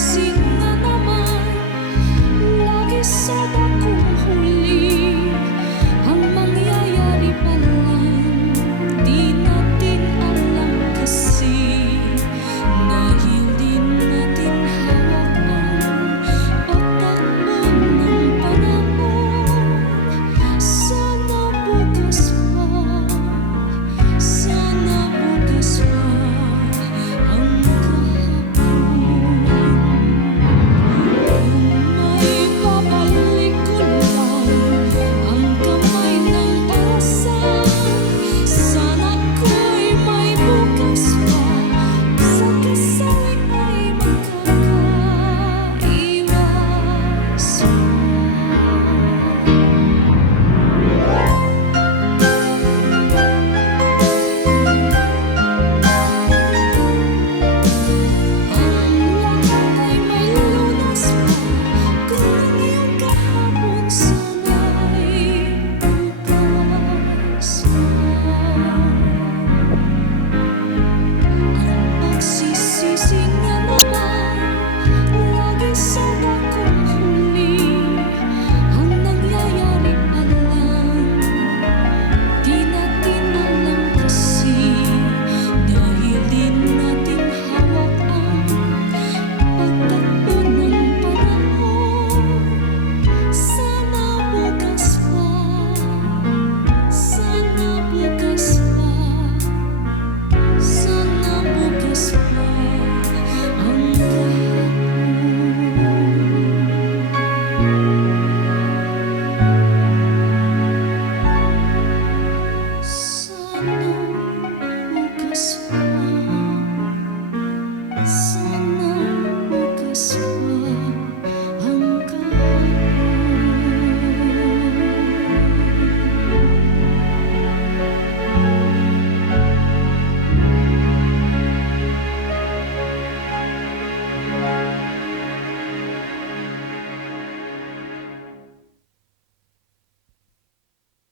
sim